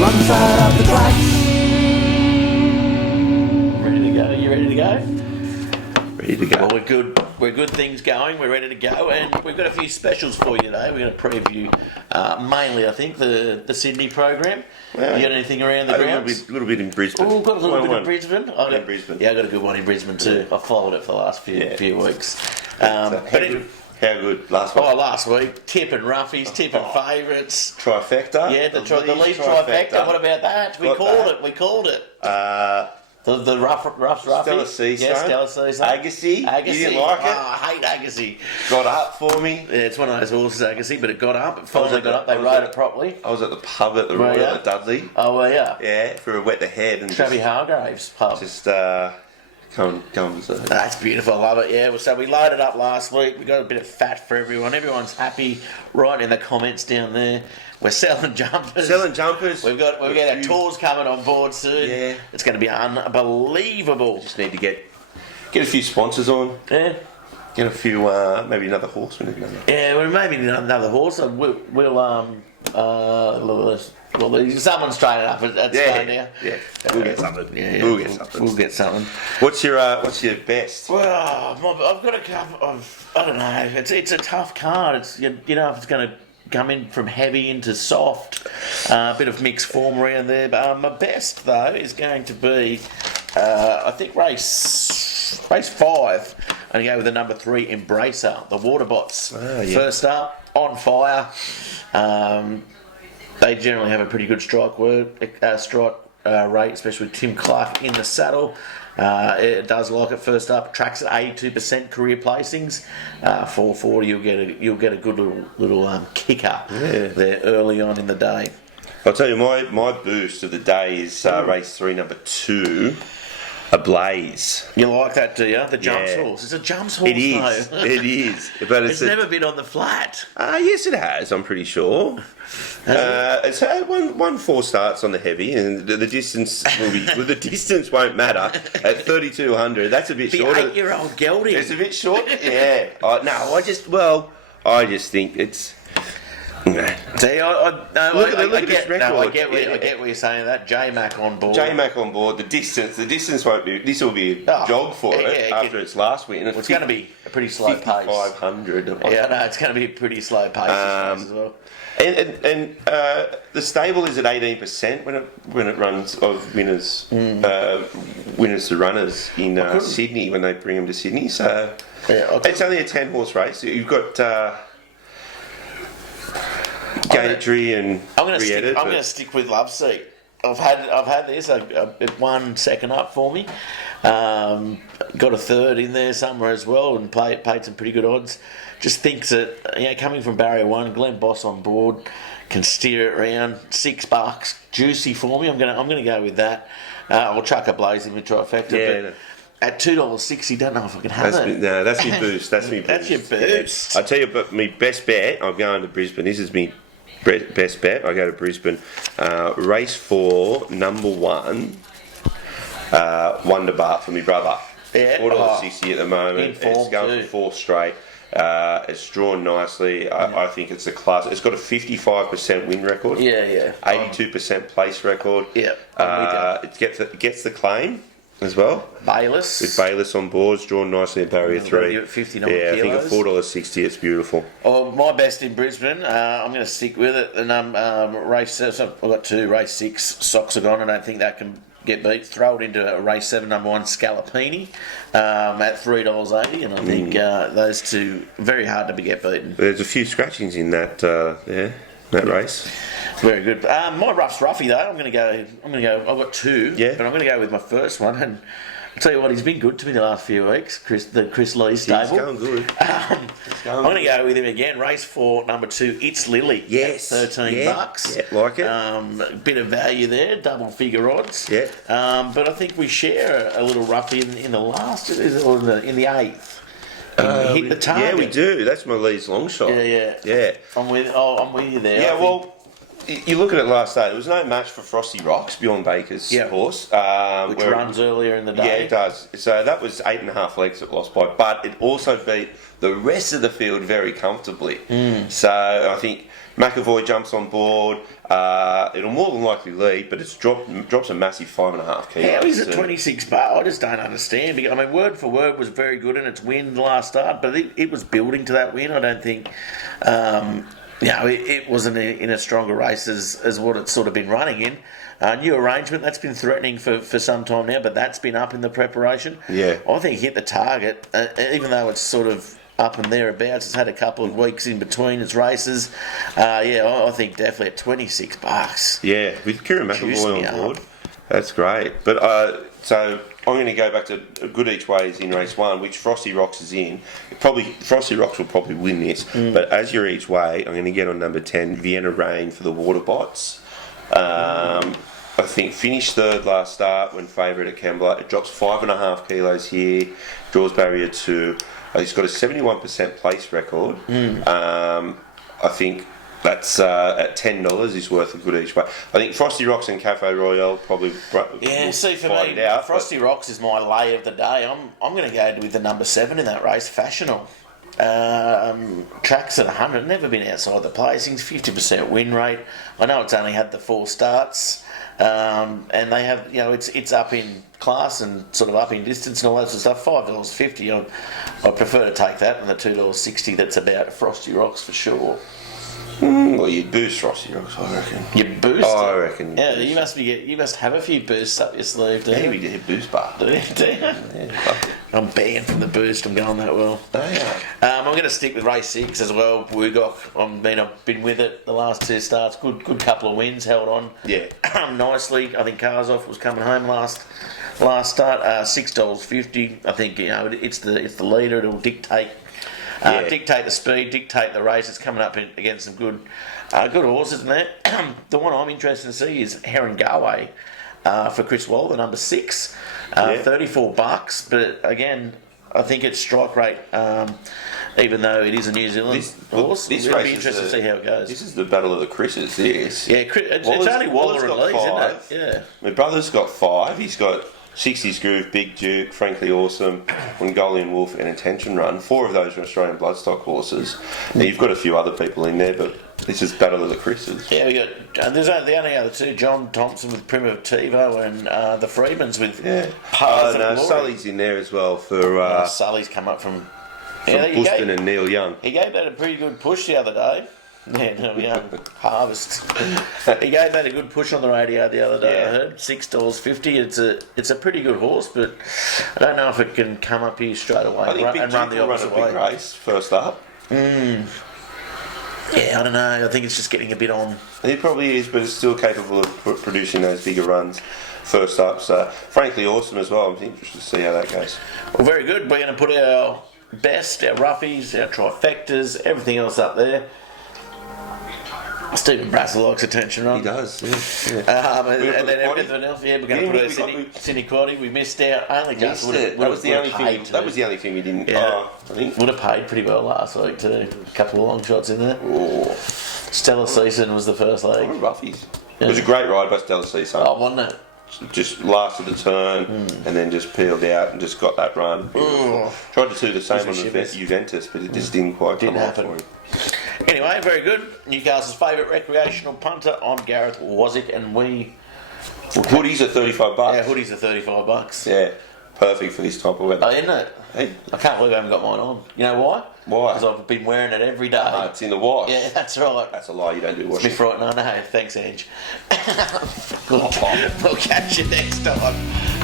wrong side of the tracks. Ready to go? You ready to go? Ready to go. Well, we're good. We're good things going. We're ready to go, and we've got a few specials for you today. We're going to preview mainly, I think, the Sydney program. Yeah. You got anything around the grounds? A little bit in Brisbane. Oh, got a little bit of Brisbane. In Brisbane. Yeah, I got a good one in Brisbane too. I followed it for the last few weeks. How good last week? Oh, last week, tipping roughies, tipping favourites. Trifecta. Yeah, the Leeds trifecta. What about that? We called it. The roughs. Stella Seastone. Yes, Stella Seastone. Agassi. You didn't like it? Oh, I hate Agassi. Got up for me. Yeah, it's one of those horses, Agassi, but it got up. It finally got up. They rode it properly. I was at the pub at the Royal at Dudley. Oh, well, yeah. Yeah, for a wet the head and Travis Hargraves pub. just comes. That's beautiful. I love it. Yeah. So we loaded up last week. We got a bit of fat for everyone. Everyone's happy. Right in the comments down there. We're selling jumpers. We've got our tours coming on board soon. Yeah. It's going to be unbelievable. Just need to get a few sponsors on. Yeah. Get a few maybe another horseman. Yeah. Well, maybe another horse. Someone's training up at Stone now. Yeah. We'll get something. Yeah. We'll get something. What's your best? Well, I've got a couple of. I don't know. It's a tough card. It's if it's going to come in from heavy into soft. A bit of mixed form around there. But my best though is going to be, I think race 5. I'm going to go with the number 3 Embracer, the Waterbots. Oh, yeah. First up, on fire. They generally have a pretty good strike rate, especially with Tim Clark in the saddle. It does like it first up. Tracks at 82% career placings. 440, you'll get a good little kicker there early on in the day. I'll tell you, my boost of the day is race 3, number 2, Ablaze. You like that, do you? The jumps horse. It's a jumps horse, It is. though. It is. But it's never been on the flat. Yes, it has. I'm pretty sure. It's had one 4 starts on the heavy, and the distance will be. Well, the distance won't matter at 3,200. That's a bit short. 8-year-old gelding. It's a bit short. Yeah. I just think it's. See, I get what you're saying. That J-Mac on board. J-Mac on board. The distance won't be. This will be a jog for it after its last win. It's going to be a pretty slow pace. 5,500. Yeah, no, it's going to be a pretty slow pace as well. And the stable is at 18% when it runs of winners to runners in Sydney when they bring them to Sydney. So it's only a 10-horse race. You've got Gatry and I'm going to stick with Love Seat. I've had this. It won second up for me. Got a third in there somewhere as well, and paid some pretty good odds. Just thinks that coming from barrier 1, Glenn Boss on board can steer it around. $6, juicy for me. I'm gonna go with that. I'll chuck a blaze in the trifecta. Yeah. But at $2.60, don't know if I can have it. No, that's my boost. That's my boost. That's your boost. Yeah. I tell you, but my best bet. I'm going to Brisbane. This is me. Best bet. I go to Brisbane. Race 4, number 1. Wonder Bar for my brother. Yeah. $4.60 at the moment. It's going for 4 straight. It's drawn nicely. I think it's a class. It's got a 55% win record. Yeah. 82% place record. Yeah. It gets the claim as well. Bayless. With Bayless on board, it's drawn nicely at barrier 3. At 59 I think kilos. at $4.60, it's beautiful. Oh, my best in Brisbane. I'm going to stick with it. And race 7. I've got 2. Race 6. Socks are gone. I don't think that can get beat. Throw it into race 7, number 1, Scalapini, at $3.80, and I think those two very hard to get beaten. There's a few scratchings in that race. Very good. My rough's roughy though. I'm going to go. I've got 2, but I'm going to go with my first one. And I'll tell you what, he's been good to me the last few weeks. Chris Lee stable. He's going good. I'm going to go with him again. Race 4, number 2. It's Lily. Yes. $13. Yeah, like it. A bit of value there. Double figure odds. Yeah. But I think we share a little roughie in the last, or in the 8th. Hit the target. Yeah, we do. That's my Lee's long shot. Yeah. I'm with you there. Yeah, well, you look at it last start. There was no match for Frosty Rocks, Bjorn Baker's horse, which runs earlier in the day. Yeah, it does. So that was 8.5 lengths it lost by, but it also beat the rest of the field very comfortably. So I think McAvoy jumps on board. It'll more than likely lead, but it's drops a massive 5.5 kilos. How is it 26 bar? I just don't understand. I mean, Word for Word was very good in its win last start, but it was building to that win. I don't think, it wasn't in a stronger race as what it's sort of been running in. New arrangement, that's been threatening for some time now, but that's been up in the preparation. Yeah. I think it hit the target, even though it's sort of up and thereabouts. It's had a couple of weeks in between its races. I think definitely at $26. Yeah, with Kieran McAvoy on board, that's great. But so I'm going to go back to a good each way is in race 1, which Frosty Rocks is in. Frosty Rocks will probably win this, but as your each way, I'm going to get on number 10, Vienna Rain for the Water Bots. I think finished third last start when favourite at Kembla. It drops 5.5 kilos here, draws barrier 2. He's got a 71% place record. I think that's at $10 is worth a good each way. I think Frosty Rocks and Cafe Royale probably. See, for me, Frosty Rocks is my lay of the day. I'm going to go with the number 7 in that race, Fashional. Tracks at 100, never been outside the placings, 50% win rate. I know it's only had the 4 starts, and they have, it's up in class and sort of up in distance and all that sort of stuff. $5.50, I prefer to take that than the $2.60 that's about Frosty Rocks for sure. Well, you'd boost Frosty Rocks, I reckon. You boost? Oh, I reckon. Yeah, you must have a few boosts up your sleeve, do you? Yeah, we did a boost bar. Do you? Yeah. I'm banned from the boost. I'm going that well. Oh, yeah. I'm going to stick with race 6 as well. Woogok. I've been with it the last 2 starts. Good couple of wins. Held on. Yeah. Nicely. I think Karzoff was coming home last start. $6.50. I think it's the leader. It'll dictate. Dictate the speed, dictate the race. It's coming up against some good horses in there. The one I'm interested to see is Haringaway for Chris Wall, the number 6, $34. But again, I think it's strike rate, even though it is a New Zealand horse. This It'll race be interesting to see how it goes. This is the battle of the Chris's. This. Yeah, it's only Waller and Lees, isn't it? Yeah. My brother's got 5. He's got 60s Groove, Big Duke, Frankly Awesome, Mongolian Wolf, and Attention Run. 4 of those are Australian bloodstock horses. Now, you've got a few other people in there, but this is Battle of the Chris's. Yeah, we got. There's the only other 2: John Thompson with Primitivo and the Freemans with. Sully's in there as well for. Sully's come up from Buston and Neil Young. He gave that a pretty good push the other day. Yeah, Neil Young, Harvest. He gave that a good push on the radio the other day. I heard $6.50. It's a pretty good horse, but I don't know if it can come up here straight away and run the opposite way. Big race first up. Yeah, I don't know. I think it's just getting a bit on. It probably is, but it's still capable of producing those bigger runs first up. So, frankly, awesome as well. I'm interested to see how that goes. Well, very good. We're going to put our best, our roughies, our trifectas, everything else up there. Stephen Brassel likes Attention Run. He does. Yeah. And then everything else. Yeah, we're going to put a Sydney Quaddy. We missed out. Only just that was the only thing. That was the only thing we didn't. Yeah. I think would have paid pretty well last week too. A couple of long shots in there. Oh. Stella Season was the first leg. Roughies. Yeah. It was a great ride by Stella Season. Oh, wasn't it? Just lasted the turn and then just peeled out and just got that run. Tried to do the same on the Juventus, but it just didn't quite come off for him. Anyway, very good. Newcastle's favourite recreational punter. I'm Gareth Wazick, and we. Hoodies are $35. Yeah, hoodies are $35. Yeah, perfect for this type of weather. Oh, isn't it? Hey. I can't believe I haven't got mine on. You know why? Why? Because I've been wearing it every day. It's in the wash. Yeah, that's right. That's a lie. You don't do washing. Smith right? No. Thanks, Ange. We'll catch you next time.